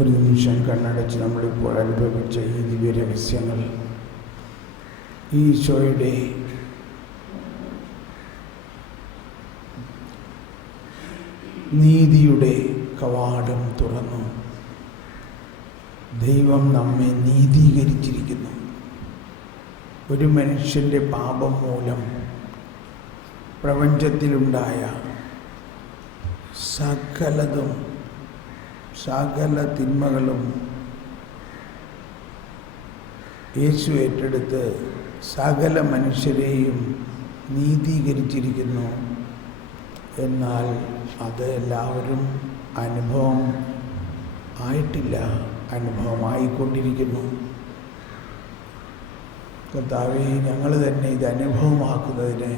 ഒരു നിമിഷം കണ്ണടച്ച് നമ്മളിപ്പോൾ അനുഭവിച്ച ഈ ദിവ്യരഹസ്യങ്ങൾ ഈശോയുടെ നീതിയുടെ കവാടം തുറന്നു. ദൈവം നമ്മെ നീതീകരിച്ചിരിക്കുന്നു. ഒരു മനുഷ്യൻ്റെ പാപം മൂലം പ്രപഞ്ചത്തിലുണ്ടായ സകല തിന്മകളും യേശു ഏറ്റെടുത്ത് സകല മനുഷ്യരെയും നീതീകരിച്ചിരിക്കുന്നു. എന്നാൽ അത് എല്ലാവരും അനുഭവം ആയിട്ടില്ല, അനുഭവമായിക്കൊണ്ടിരിക്കുന്നു. കർത്താവേ, ഞങ്ങൾ തന്നെ ഇത് അനുഭവമാക്കുന്നതിന്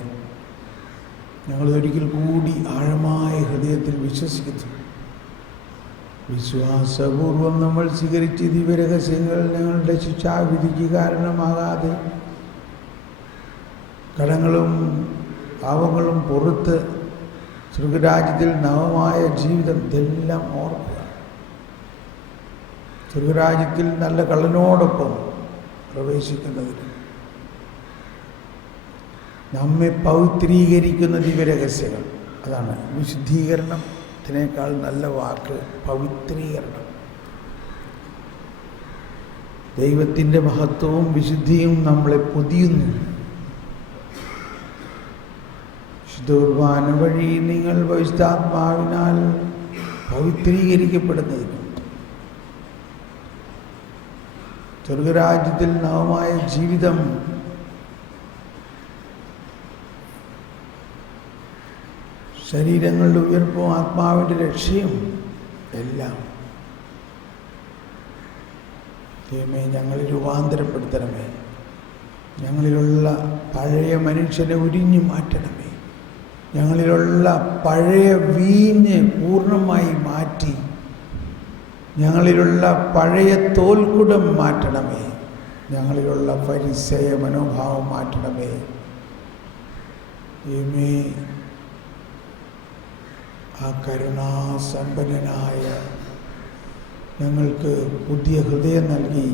ഞങ്ങളൊരിക്കൽ കൂടി ആഴമായ ഹൃദയത്തിൽ വിശ്വസിക്കുന്നു. വിശ്വാസപൂർവം നമ്മൾ സ്വീകരിച്ച ദിവ്യരഹസ്യങ്ങൾ ഞങ്ങളുടെ ശിക്ഷാവിധിക്ക് കാരണമാകാതെ കടങ്ങളും പാവങ്ങളും പുറത്ത് സ്വർഗരാജ്യത്തിൽ നവമായ ജീവിതം ഇതെല്ലാം ഓർക്കുക. സ്വർഗരാജ്യത്തിൽ നല്ല കള്ളനോടൊപ്പം പ്രവേശിക്കുന്നതിന് നമ്മെ പവിത്രീകരിക്കുന്ന ദിവ്യരഹസ്യങ്ങൾ, അതാണ് വിശുദ്ധീകരണത്തിനേക്കാൾ നല്ല വാക്ക് പവിത്രീകരണം. ദൈവത്തിൻ്റെ മഹത്വവും വിശുദ്ധിയും നമ്മളെ പൊതിയുന്നു. വിശുദ്ധ കുർബാന വഴി നിങ്ങൾ പരിശുദ്ധാത്മാവിനാൽ പവിത്രീകരിക്കപ്പെടുന്നതിനും സ്വർഗരാജ്യത്തിൽ നവമായ ജീവിതം ശരീരങ്ങളുടെ ഉയർപ്പും ആത്മാവിൻ്റെ രക്ഷയും എല്ലാം ദൈവമേ ഞങ്ങളെ രൂപാന്തരപ്പെടുത്തണമേ. ഞങ്ങളിലുള്ള പഴയ മനുഷ്യനെ ഉരിഞ്ഞു മാറ്റണമേ. ഞങ്ങളിലുള്ള പഴയ വീഞ്ഞ് പൂർണ്ണമായി മാറ്റി ഞങ്ങളിലുള്ള പഴയ തോൽക്കുടം മാറ്റണമേ. ഞങ്ങളിലുള്ള ഫരിസേയ മനോഭാവം മാറ്റണമേ. ദൈവമേ, ആ കരുണാസമ്പന്നനായ ഞങ്ങൾക്ക് പുതിയ ഹൃദയം നൽകി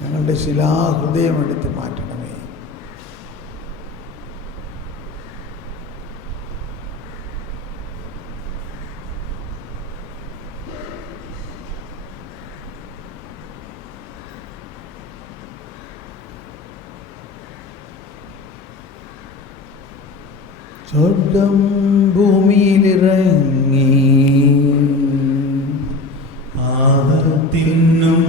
ഞങ്ങളുടെ ശിലാഹൃദയം എടുത്ത് മാറ്റണമേ. സ്വർഗ്ഗം ഭൂമിയിലിറങ്ങി ആദത്തിനും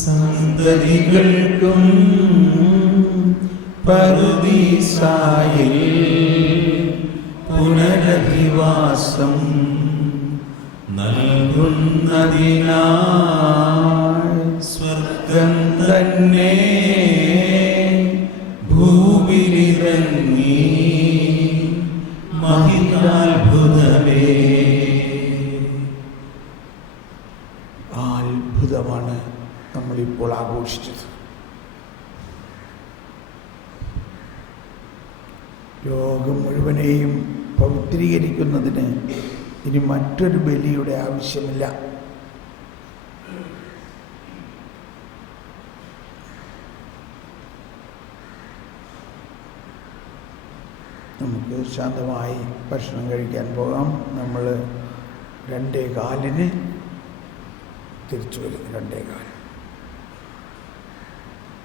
സന്തതികൾക്കും പറുദീസായിൽ പുനരധിവാസം നൽകുന്നതിനായി സ്വർഗ്ഗം തന്നെ ഭൂവിലിറങ്ങി മഹിതാത്ഭുതമേ. ആ അത്ഭുതമാണ് നമ്മളിപ്പോൾ ആഘോഷിച്ചത്. ലോകം മുഴുവനെയും പവിത്രീകരിക്കുന്നതിന് ഇനി മറ്റൊരു ബലിയുടെ ആവശ്യമില്ല. നമുക്ക് ശാന്തമായി ഭക്ഷണം കഴിക്കാൻ പോകാം. നമ്മൾ 2:15 തിരിച്ചു വരും. 2:15.